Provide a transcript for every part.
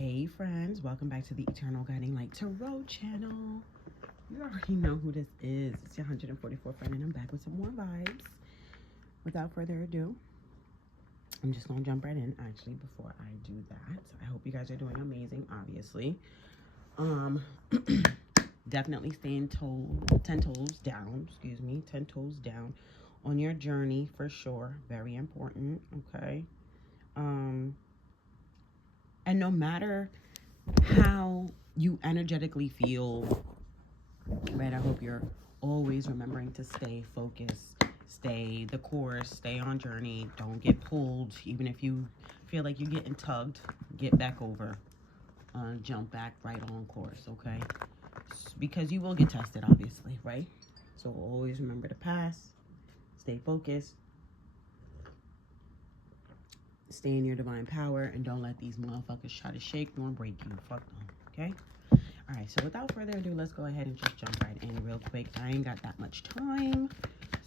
Hey friends, welcome back to the Eternal Guiding Light Tarot channel. You already know who this is. It's your 144th friend and I'm back with some more vibes. Without further ado, I'm just going to jump right in actually before I do that. I hope you guys are doing amazing, obviously. Definitely staying 10 toes down on your journey for sure. Very important, okay? And no matter how you energetically feel, right? I hope you're always remembering to stay focused, stay the course, stay on journey. Don't get pulled. Even if you feel like you're getting tugged, get back over. Jump back right on course, okay? Because you will get tested, obviously, right? So always remember to pass, stay focused, stay in your divine power, and don't let these motherfuckers try to shake nor break you. Fuck them, okay? All right, so without further ado, let's go ahead and just jump right in real quick. I ain't got that much time,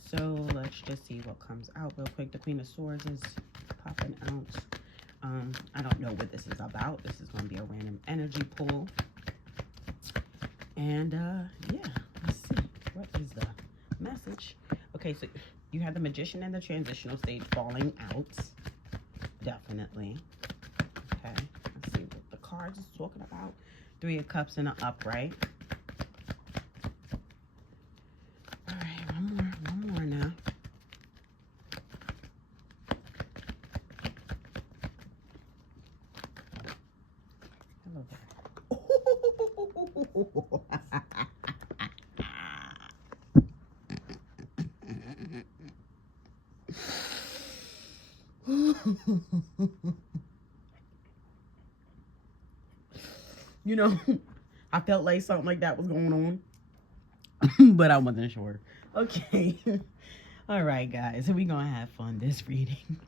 so let's just see what comes out real quick. The Queen of Swords is popping out. I don't know what this is about. This is going to be a random energy pull. And, yeah, let's see. What is the message? Okay, so you have the Magician and the transitional stage falling out. Definitely. Okay, let's see what the cards is talking about. 3 of Cups and an upright. All right, one more now. Hello there. You know, I felt like something like that was going on, but I wasn't sure. Okay. All right, guys, we're going to have fun this reading.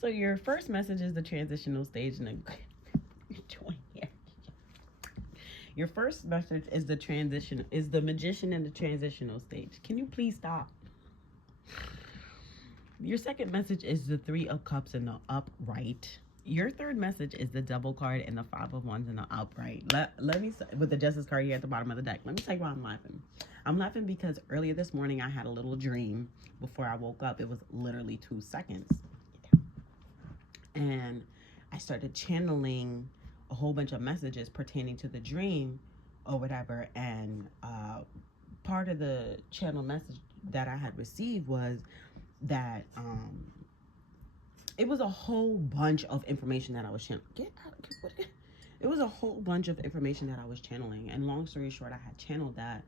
So your first message is the transitional stage. And your first message is the Magician in the transitional stage. Can you please stop? Your second message is the 3 of Cups in the upright. Your third message is the Devil card and the 5 of Wands in the upright. Let me, with the Justice card here at the bottom of the deck. Let me tell you why I'm laughing. I'm laughing because earlier this morning I had a little dream before I woke up. It was literally 2 seconds. And I started channeling a whole bunch of messages pertaining to the dream or whatever. And part of the channel message that I had received was that it was a whole bunch of information that I was channeling. It was a whole bunch of information that I was channeling. And long story short, I had channeled that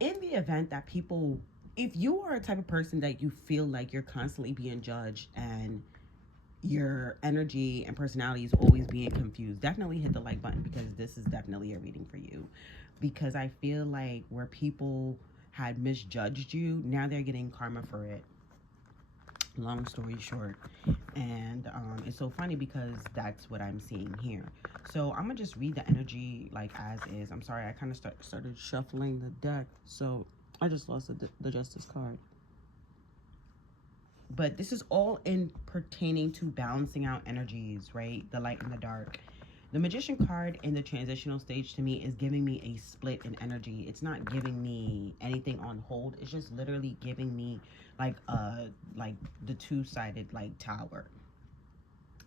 in the event that people, if you are a type of person that you feel like you're constantly being judged and your energy and personality is always being confused, definitely hit the like button, because this is definitely a reading for you. Because I feel like where people had misjudged you, now they're getting karma for it. Long story short. And it's so funny because that's what I'm seeing here. So I'm gonna just read the energy like as is. I'm sorry, I kind of started shuffling the deck, so I just lost the Justice card. But this is all in pertaining to balancing out energies, right? The light and the dark. The Magician card in the transitional stage to me is giving me a split in energy. It's not giving me anything on hold. It's just literally giving me like the two-sided like tower,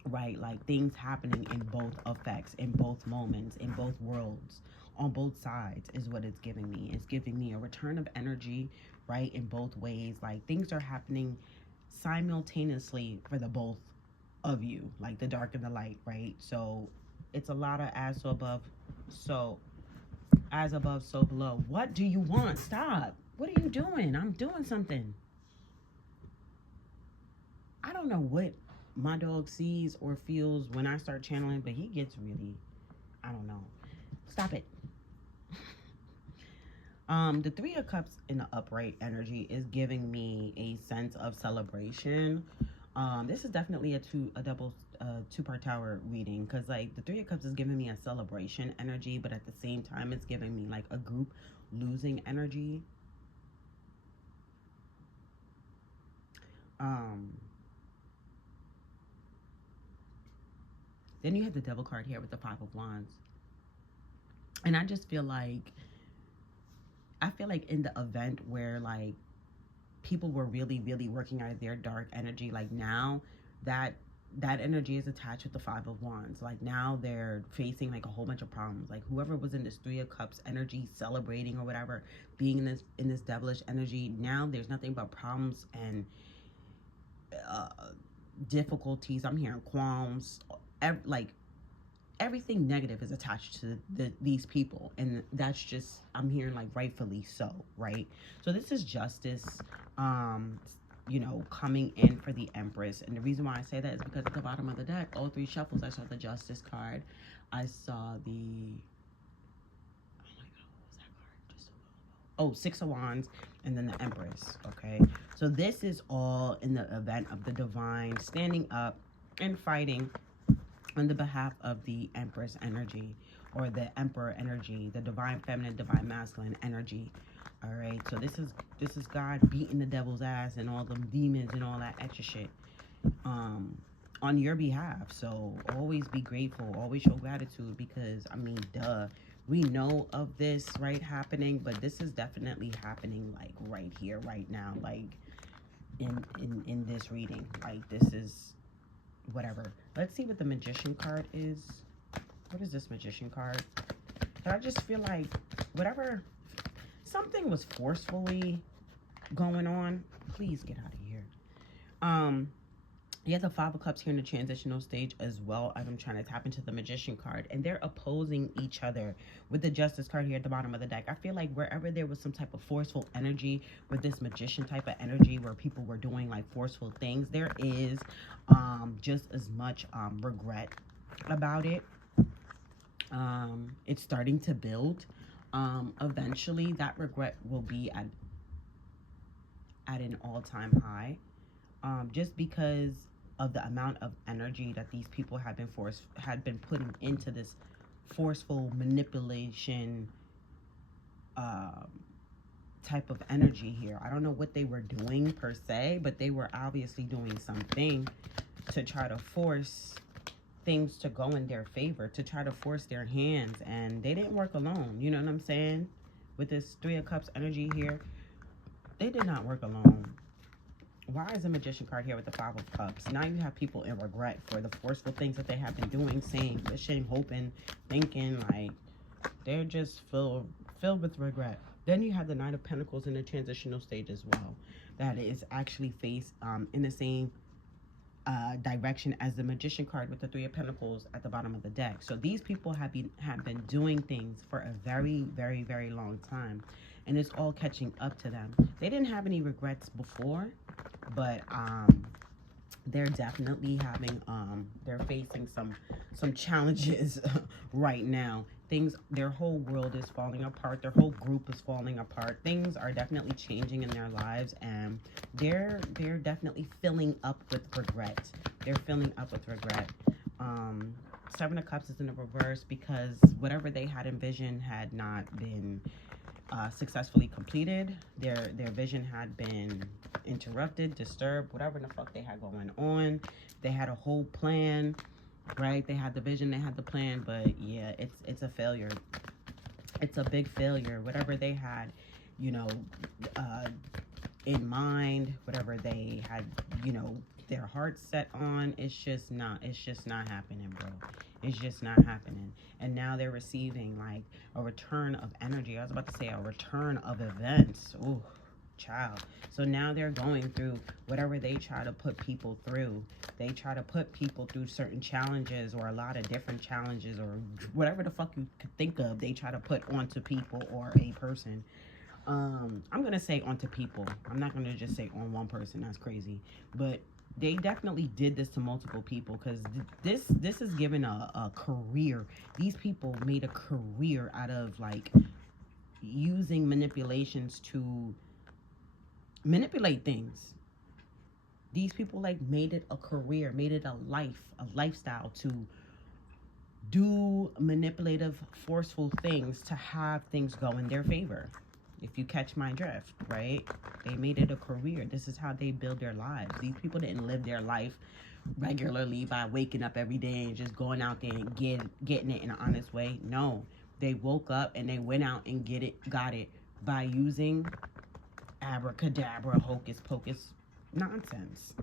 right? Like things happening in both effects, in both moments, in both worlds, on both sides is what it's giving me. It's giving me a return of energy, right? In both ways. Like things are happening simultaneously for the both of you, like the dark and the light, right? So it's a lot of as above, so below. What do you want? Stop. What are you doing? I'm doing something. I don't know what my dog sees or feels when I start channeling, but he gets really, I don't know. Stop it. The 3 of Cups in the upright energy is giving me a sense of celebration. This is definitely a two-part tower reading, because like the 3 of Cups is giving me a celebration energy, but at the same time it's giving me like a group losing energy. Then you have the Devil card here with the Five of Wands. And I just feel like, in the event where like people were really, really working out of their dark energy, like now that energy is attached with the Five of Wands. Like now they're facing like a whole bunch of problems. Like whoever was in this Three of Cups energy, celebrating or whatever, being in this devilish energy, now there's nothing but problems and difficulties. I'm hearing qualms, like everything negative is attached to these people, and that's just, I'm hearing like rightfully so, right? So this is justice, you know, coming in for the Empress. And the reason why I say that is because at the bottom of the deck, all three shuffles, I saw the Justice card, I saw the, oh my god, what was that card just a while ago? Oh, Six of Wands, and then the Empress. Okay, so this is all in the event of the divine standing up and fighting on the behalf of the Empress energy, or the Emperor energy, the divine feminine, divine masculine energy. All right, so this is God beating the devil's ass and all them demons and all that extra shit on your behalf. So always be grateful, always show gratitude, because I mean, duh, we know of this, right, happening, but this is definitely happening like right here, right now, like in this reading. Like this is whatever. Let's see what the Magician card is. What is this Magician card? And I just feel like whatever, something was forcefully going on. Please get out of here. You have the Five of Cups here in the transitional stage as well, as I'm trying to tap into the Magician card, and they're opposing each other with the Justice card here at the bottom of the deck. I feel like wherever there was some type of forceful energy with this Magician type of energy, where people were doing like forceful things, there is just as much regret about it. It's starting to build. Eventually that regret will be at an all-time high, just because of the amount of energy that these people had been putting into this forceful manipulation type of energy here. I don't know what they were doing per se, but they were obviously doing something to try to force things to go in their favor, to try to force their hands, and they didn't work alone. You know what I'm saying? With this Three of Cups energy here, they did not work alone. Why is the Magician card here with the Five of Cups? Now you have people in regret for the forceful things that they have been doing, saying, wishing, hoping, thinking, like they're just filled with regret. Then you have the Knight of Pentacles in the transitional stage as well. That is actually faced in the same direction as the Magician card with the Three of Pentacles at the bottom of the deck. So these people have been doing things for a very, very, very long time, and it's all catching up to them. They didn't have any regrets before, but they're definitely having they're facing some challenges right now. Their whole world is falling apart, their whole group is falling apart. Things are definitely changing in their lives, and they're definitely filling up with regret. They're filling up with regret. Seven of Cups is in the reverse because whatever they had envisioned had not been successfully completed. Their vision had been interrupted, disturbed, whatever the fuck they had going on. They had a whole plan, right? They had the vision, they had the plan, but yeah, it's a failure. It's a big failure. Whatever they had, you know, in mind, whatever they had, you know, their heart set on, it's just not happening, bro. It's just not happening. And now they're receiving like a return of energy. I was about to say a return of events. Ooh, child. So now they're going through whatever they try to put people through. They try to put people through certain challenges, or a lot of different challenges, or whatever the fuck you could think of, they try to put onto people or a person. I'm going to say onto people. I'm not going to just say on one person. That's crazy. But they definitely did this to multiple people, because this is given a career. These people made a career out of like using manipulations to manipulate things. These people like made it a career, made it a lifestyle to do manipulative, forceful things to have things go in their favor. If you catch my drift, right? They made it a career. This is how they build their lives. These people didn't live their life regularly by waking up every day and just going out there and getting it in an honest way. No, they woke up and they went out and got it by using abracadabra, hocus pocus nonsense,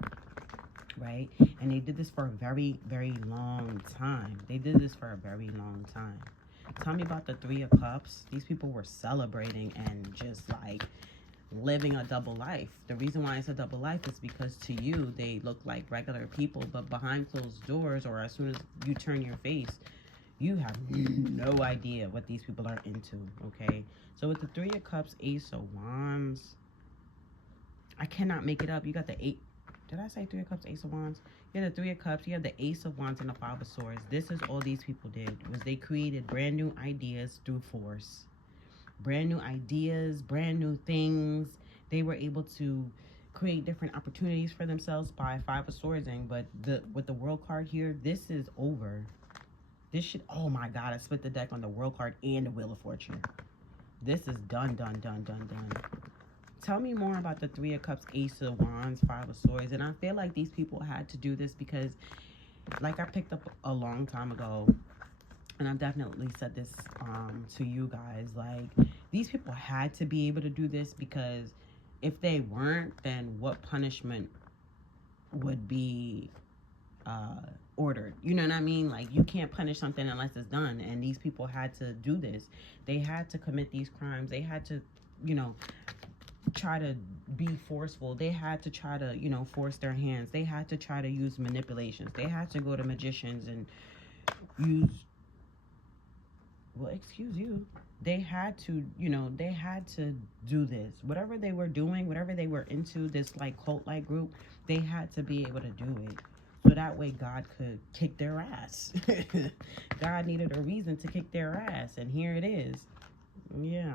right? And they did this for a very, very long time. They did this for a very long time. Tell me about the Three of Cups. These people were celebrating and just like living a double life. The reason why it's a double life is because to you, they look like regular people, but behind closed doors, or as soon as you turn your face, you have no idea what these people are into, okay? So with the Three of Cups, Ace of Wands, I cannot make it up. You got the eight. Did I say Three of Cups, Ace of Wands? You have the Three of Cups. You have the Ace of Wands and the Five of Swords. This is all these people did, was they created brand new ideas through force. Brand new ideas, brand new things. They were able to create different opportunities for themselves by Five of Swords. But with the World card here, this is over. This should, oh my God, I split the deck on the World card and the Wheel of Fortune. This is done, done, done, done, done. Tell me more about the Three of Cups, Ace of Wands, Five of Swords. And I feel like these people had to do this because, like I picked up a long time ago, and I've definitely said this to you guys, like, these people had to be able to do this, because if they weren't, then what punishment would be ordered? You know what I mean? Like, you can't punish something unless it's done. And these people had to do this. They had to commit these crimes. They had to, you know, try to be forceful. They had to try to, you know, force their hands. They had to try to use manipulations. They had to go to magicians and use, well, excuse you. They had to, you know, they had to do this. Whatever they were doing, whatever they were into, this like cult-like group, they had to be able to do it. So that way God could kick their ass. God needed a reason to kick their ass. And here it is. Yeah.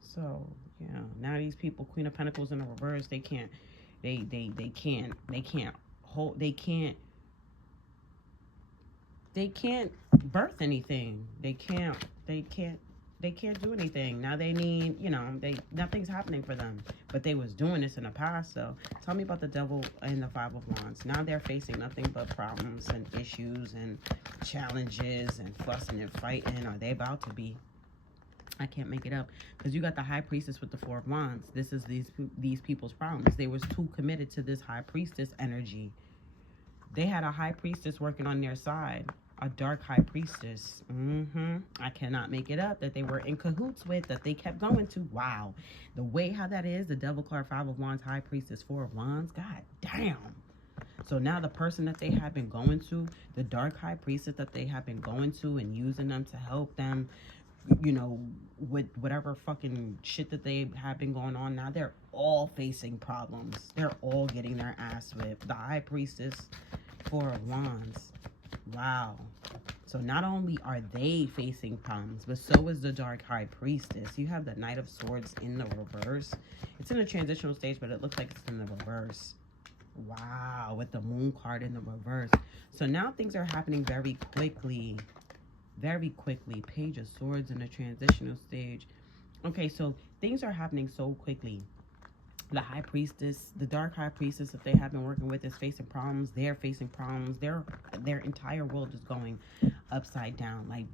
So, yeah. Now these people, Queen of Pentacles in the reverse, they can't birth anything. They can't do anything. Now they need, you know, nothing's happening for them. But they was doing this in the past. So tell me about the Devil and the Five of Wands. Now they're facing nothing but problems and issues and challenges and fussing and fighting. Are they about to be? I can't make it up, because you got the High Priestess with the Four of Wands. This is these people's problems. They was too committed to this High Priestess energy. They had a High Priestess working on their side. A dark High Priestess. I cannot make it up, that they were in cahoots with, that they kept going to. Wow. The way how that is, the Devil card, Five of Wands, High Priestess, Four of Wands. God damn. So now the person that they have been going to, the dark High Priestess that they have been going to and using them to help them, you know, with whatever fucking shit that they have been going on, now they're all facing problems. They're all getting their ass whipped. The High Priestess, Four of Wands. Wow. So not only are they facing problems, but so is the dark High Priestess. You have the Knight of Swords in the reverse. It's in a transitional stage, but it looks like it's in the reverse. Wow, with the Moon card in the reverse. So now things are happening very quickly. Very quickly. Page of Swords in a transitional stage. Okay, so things are happening so quickly. The High Priestess, the dark High Priestess that they have been working with, is facing problems. They're facing problems. Their entire world is going upside down, like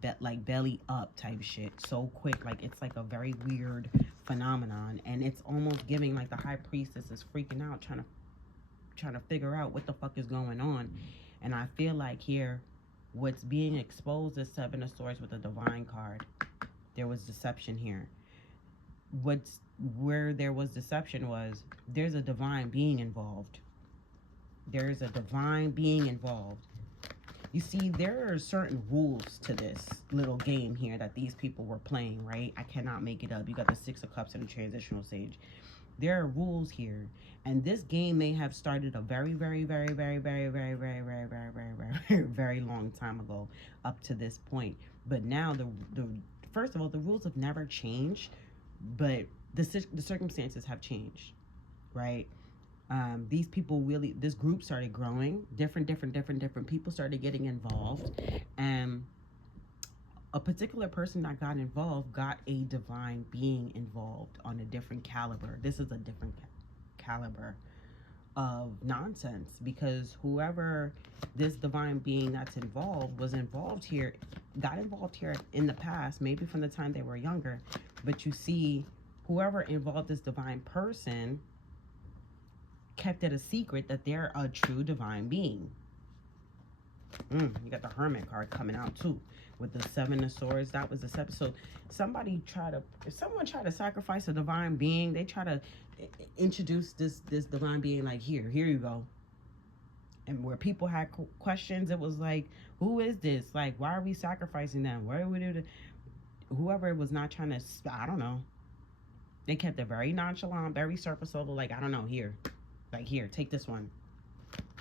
belly up type shit. So quick, like it's like a very weird phenomenon, and it's almost giving like the High Priestess is freaking out, trying to figure out what the fuck is going on. And I feel like here, what's being exposed is Seven of Swords with the Divine card. There was deception here. Where there was deception was, there's a divine being involved. There's a divine being involved. You see, there are certain rules to this little game here that these people were playing, right? I cannot make it up. You got the Six of Cups in a transitional stage. There are rules here, and this game may have started a very, very, very, very, very, very, very, very, very, very, very, very long time ago up to this point. But now first of all, the rules have never changed, but the circumstances have changed, right? These people really, this group started growing. Different people started getting involved, and a particular person that got involved got a divine being involved on a different caliber. This is a different caliber. of nonsense, because whoever this divine being that's involved was involved here, got involved here in the past, maybe from the time they were younger. But you see, whoever involved this divine person kept it a secret that they're a true divine being. You got the Hermit card coming out too, with the Seven of Swords. That was this episode. If someone tried to sacrifice a divine being, they try to introduce this divine being like, here you go. And where people had questions, it was like, who is this? Like, why are we sacrificing them? What do we do to whoever was not trying to, I don't know. They kept it very nonchalant, very surface level, like, I don't know, here. Like, here, take this one.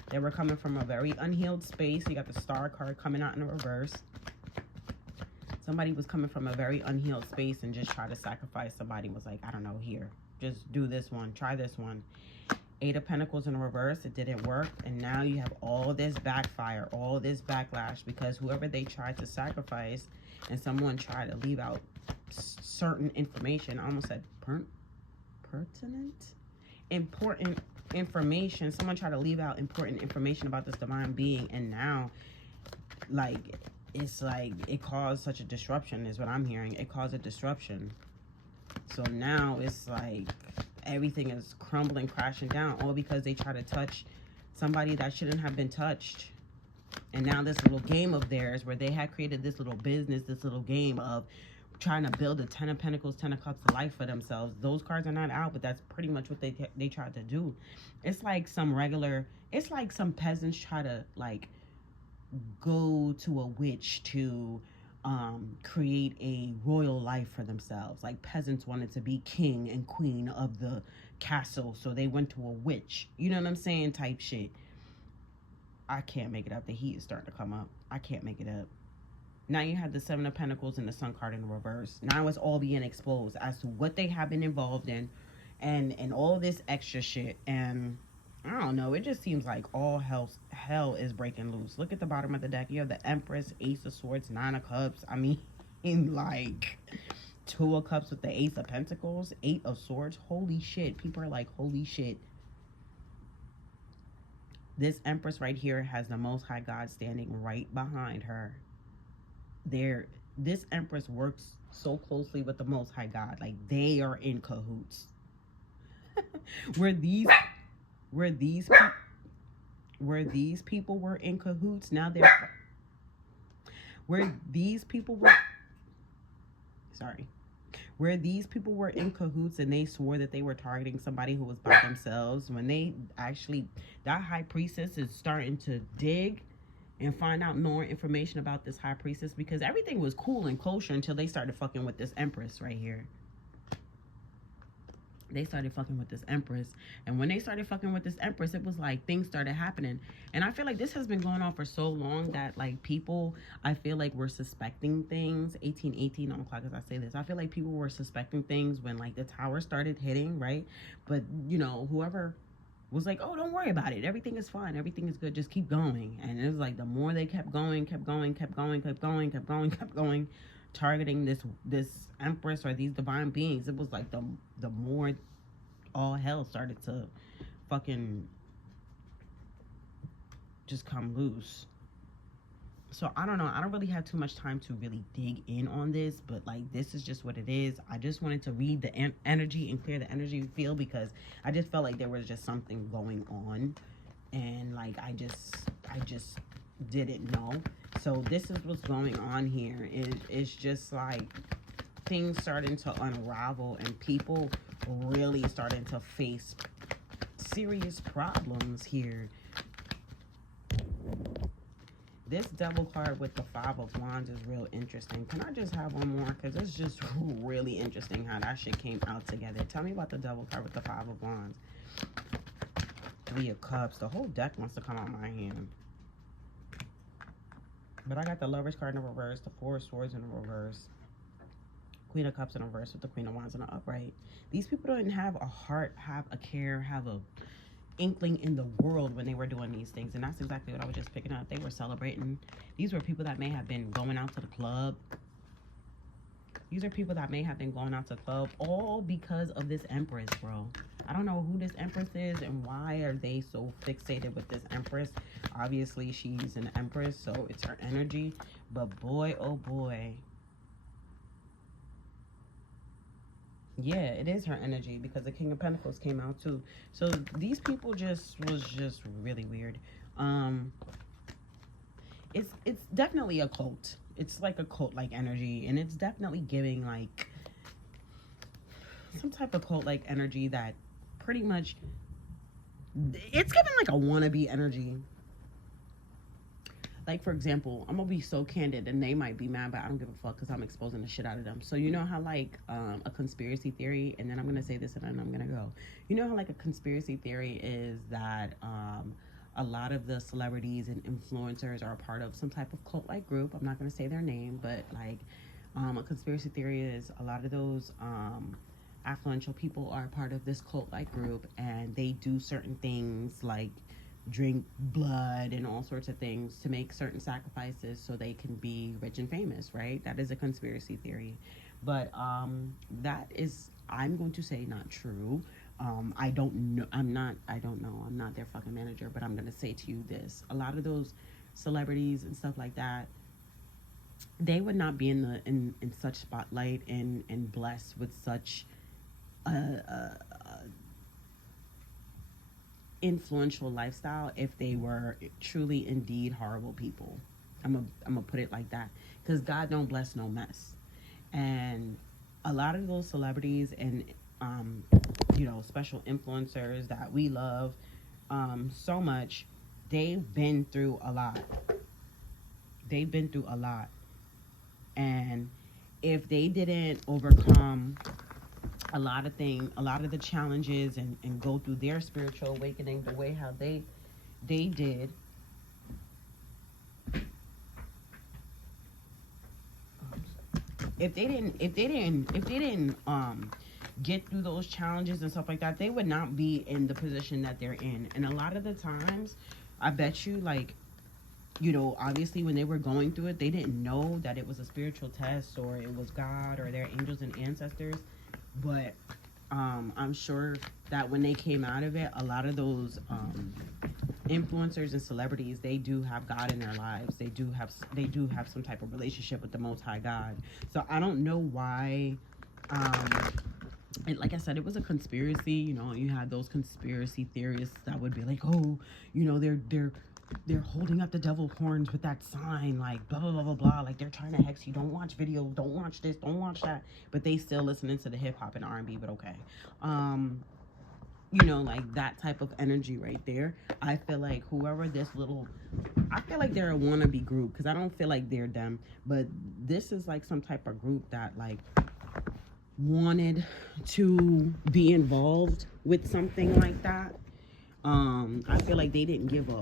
They were coming from a very unhealed space. You got the Star card coming out in the reverse. Somebody was coming from a very unhealed space and just tried to sacrifice somebody. Was like, I don't know, here. Just do this one. Try this one. Eight of Pentacles in the reverse. It didn't work. And now you have all this backfire, all this backlash, because whoever they tried to sacrifice and someone tried to leave out certain information. I almost said pertinent? Important information. Someone tried to leave out important information about this divine being, and now, like, it's like it caused such a disruption is what I'm hearing. It caused a disruption. So now it's like everything is crumbling, crashing down, all because they try to touch somebody that shouldn't have been touched. And now this little game of theirs, where they had created this little business, this little game of trying to build a 10 of Pentacles, 10 of Cups life for themselves. Those cards are not out, but that's pretty much what they tried to do. It's like some peasants try to, like, go to a witch to create a royal life for themselves. Like, peasants wanted to be king and queen of the castle, so they went to a witch. You know what I'm saying? Type shit. I can't make it up. The heat is starting to come up. I can't make it up. Now you have the Seven of Pentacles and the Sun card in reverse. Now it's all being exposed as to what they have been involved in, and all this extra shit. And I don't know. It just seems like all hell is breaking loose. Look at the bottom of the deck. You have the Empress, Ace of Swords, Nine of Cups. I mean, like, Two of Cups with the Ace of Pentacles, Eight of Swords. Holy shit. People are like, holy shit. This Empress right here has the Most High God standing right behind her. This Empress works so closely with the Most High God. Like, they are in cahoots. where these people were in cahoots, now they're where these people were in cahoots, and they swore that they were targeting somebody who was by themselves. When they actually, that High Priestess is starting to dig and find out more information about this High Priestess, because everything was cool and kosher until they started fucking with this Empress right here. They started fucking with this Empress. And when they started fucking with this Empress, it was like things started happening. And I feel like this has been going on for so long that, like, people, I feel like, were suspecting things. 1818 on the clock as I say this. I feel like people were suspecting things when, like, the tower started hitting, right? But, you know, whoever was like, oh, don't worry about it. Everything is fine. Everything is good. Just keep going. And it was like the more they kept going, targeting this Empress or these divine beings, it was like the more all hell started to fucking just come loose. So I don't know. I don't really have too much time to really dig in on this, but, like, this is just what it is. I just wanted to read the energy and clear the energy field, because I just felt like there was just something going on, and, like, I just didn't know. So this is what's going on here. It's just like things starting to unravel, and people really starting to face serious problems here. This Devil card with the Five of Wands is real interesting. Can I just have one more? Because it's just really interesting how that shit came out together. Tell me about the Devil card with the Five of Wands. Three of Cups. The whole deck wants to come out my hand. But I got the Lovers card in the reverse, the Four of Swords in the reverse, Queen of Cups in the reverse with the Queen of Wands in the upright. These people didn't have a heart, have a care, have a inkling in the world when they were doing these things. And that's exactly what I was just picking up. They were celebrating. These were people that may have been going out to the club. These are people that may have been going out to the club, all because of this Empress, bro. I don't know who this Empress is and why are they so fixated with this Empress. Obviously, she's an Empress, so it's her energy. But boy, oh boy. Yeah, it is her energy because the King of Pentacles came out too. So these people was just really weird. It's definitely a cult. It's like a cult-like energy, and it's definitely giving like some type of cult-like energy that pretty much, it's giving like a wannabe energy. Like, for example, I'm gonna be so candid, and they might be mad, but I don't give a fuck because I'm exposing the shit out of them. So you know how like a conspiracy theory, and then I'm gonna say this and then I'm gonna go. You know how like a conspiracy theory is that a lot of the celebrities and influencers are a part of some type of cult-like group. I'm not gonna say their name, but like a conspiracy theory is a lot of those affluential people are a part of this cult-like group, and they do certain things like drink blood and all sorts of things to make certain sacrifices so they can be rich and famous, right? That is a conspiracy theory. But that is, I'm going to say, not true. I don't know. I'm not their fucking manager, but I'm going to say to you this. A lot of those celebrities and stuff like that, they would not be in such spotlight and blessed with such influential lifestyle if they were truly indeed horrible people. I'm gonna put it like that, because God don't bless no mess. And a lot of those celebrities and special influencers that we love so much, they've been through a lot. And if they didn't overcome a lot of the challenges and go through their spiritual awakening the way how they did, if they didn't get through those challenges and stuff like that, they would not be in the position that they're in. And a lot of the times, I bet you, like, obviously when they were going through it, they didn't know that it was a spiritual test or it was God or their angels and ancestors. But I'm sure that when they came out of it, a lot of those influencers and celebrities, they do have God in their lives. They do have some type of relationship with the Most High God. So I don't know why. Like I said, it was a conspiracy. You had those conspiracy theorists that would be like, oh, they're holding up the devil horns with that sign, like blah blah blah blah blah, like they're trying to hex you. Don't watch video, don't watch this, don't watch that. But they still listening to the hip hop and R&B. But okay, like that type of energy right there. I feel like I feel like they're a wannabe group, because I don't feel like they're them. But this is like some type of group that like wanted to be involved with something like that. I feel like they didn't give a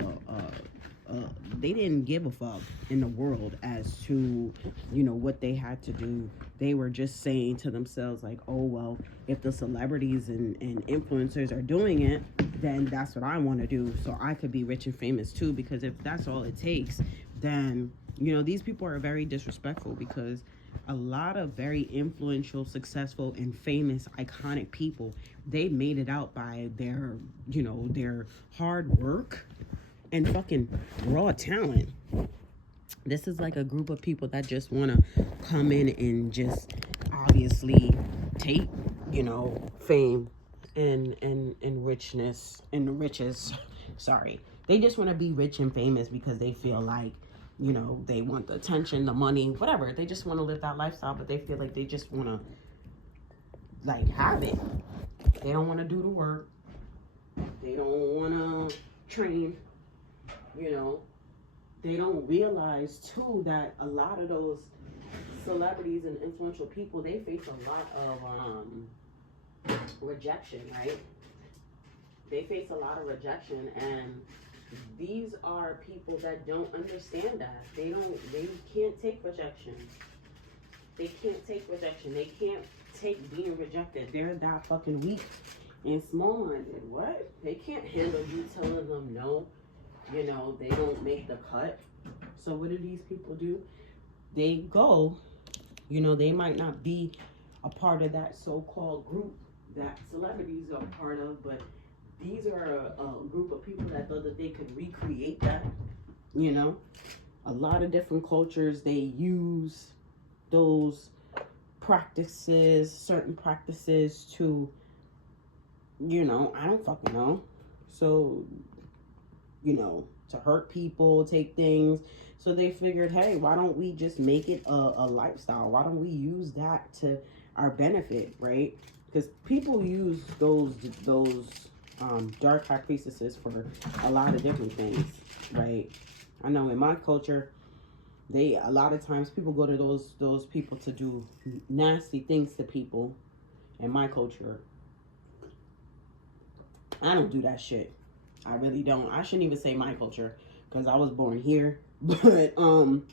fuck in the world as to, what they had to do. They were just saying to themselves like, oh, well, if the celebrities and influencers are doing it, then that's what I want to do. So I could be rich and famous too, because if that's all it takes, then, these people are very disrespectful, because a lot of very influential, successful, and famous, iconic people, they made it out by their hard work and fucking raw talent. This is like a group of people that just want to come in and just obviously take, fame and richness and riches. Sorry. They just want to be rich and famous because they feel like, they want the attention, the money, whatever. They just want to live that lifestyle, but they feel like they just want to, like, have it. They don't want to do the work. They don't want to train, They don't realize, too, that a lot of those celebrities and influential people, they face a lot of rejection, right? They face a lot of rejection, and these are people that don't understand that. They can't take rejection. They can't take rejection. They can't take being rejected. They're that fucking weak and small-minded. What? They can't handle you telling them no. They don't make the cut. So what do these people do? They go, they might not be a part of that so-called group, that celebrities are part of, but these are a group of people that thought that they could recreate that. You know, a lot of different cultures, they use those practices, certain practices to, you know, I don't fucking know. So, you know, to hurt people, take things. So they figured, hey, why don't we just make it a lifestyle? Why don't we use that to our benefit, right? Because people use those dark high priestesses for a lot of different things, right? I know in my culture, a lot of times people go to those people to do nasty things to people. In my culture, I don't do that shit. I really don't. I shouldn't even say my culture because I was born here, but I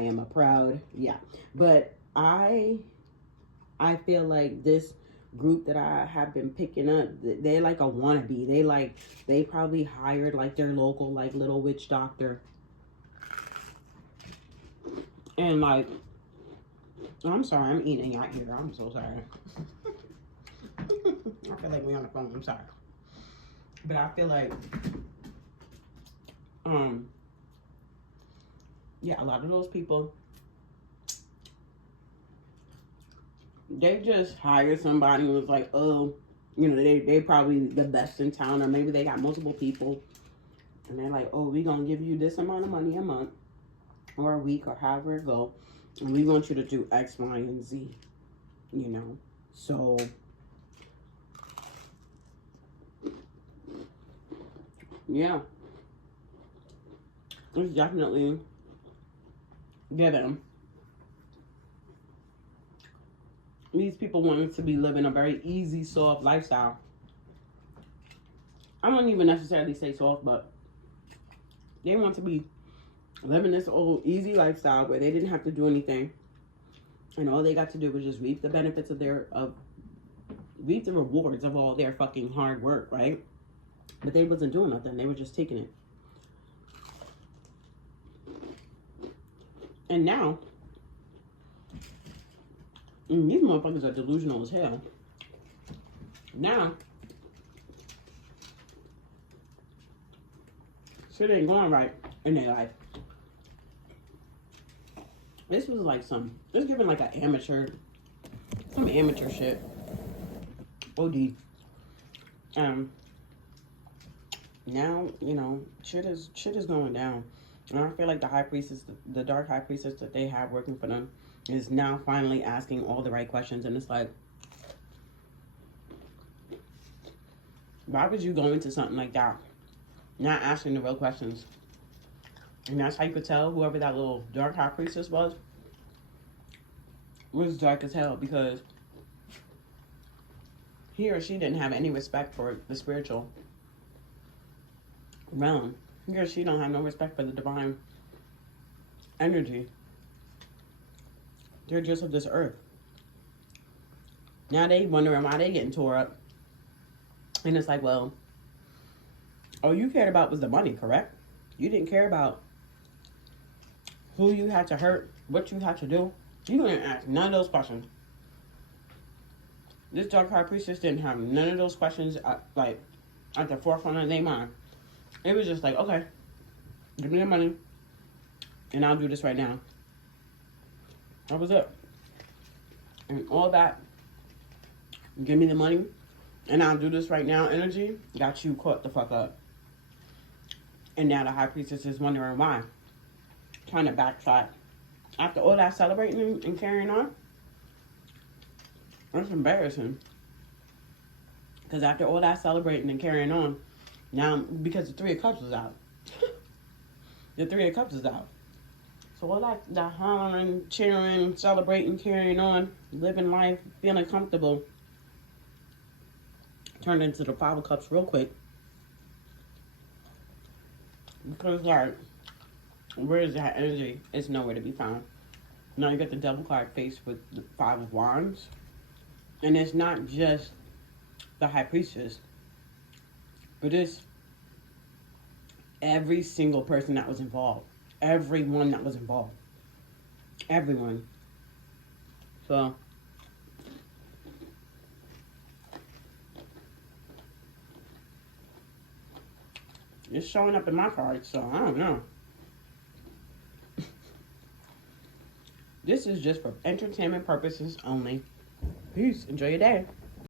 am a proud, yeah. But I feel like this group that I have been picking up, they're like a wannabe. They probably hired like their local like little witch doctor, and like, I'm sorry, I'm eating out here. I'm so sorry. I feel like we're on the phone. I'm sorry, but I feel like yeah, a lot of those people, they just hired somebody and was like, oh, you know, they probably the best in town, or maybe they got multiple people, and they're like, oh, we gonna give you this amount of money a month or a week or however it go, and we want you to do X, Y, and Z, you know. So yeah, it's definitely given. These people wanted to be living a very easy, soft lifestyle. I don't even necessarily say soft, but they want to be living this old easy lifestyle where they didn't have to do anything, and all they got to do was just reap the benefits of reap the rewards of all their fucking hard work, right? But they wasn't doing nothing. They were just taking it. And now, these motherfuckers are delusional as hell. Now, shit ain't going right in their life. This was like it's giving like some amateur shit. OD. Now, you know, shit is going down. And I feel like the high priestess, the dark high priestess that they have working for them, is now finally asking all the right questions. And it's like, why would you go into something like that not asking the real questions? And that's how you could tell whoever that little dark high priestess was dark as hell, because he or she didn't have any respect for the spiritual realm. He or she don't have no respect for the divine energy. They're just of this earth. Now they wondering why they getting tore up. And it's like, well, all you cared about was the money, correct? You didn't care about who you had to hurt, what you had to do. You didn't ask none of those questions. This dark high priestess didn't have none of those questions at the forefront of their mind. It was just like, okay, give me the money, and I'll do this right now. That was it. And all that, give me the money, and I'll do this right now energy, got you caught the fuck up. And now the high priestess is wondering why. Trying to backtrack. After all that celebrating and carrying on, it's embarrassing. Because after all that celebrating and carrying on, now, because the Three of Cups is out. The Three of Cups is out. So all that hollering, cheering, celebrating, carrying on, living life, feeling comfortable, turned into the Five of Cups real quick. Because, like, where is that energy? It's nowhere to be found. Now you got the Devil card faced with the Five of Wands. And it's not just the High Priestess, but it's every single person that was involved. Everyone that was involved. Everyone. So, It's showing up in my card, so I don't know. This is just for entertainment purposes only. Peace. Enjoy your day.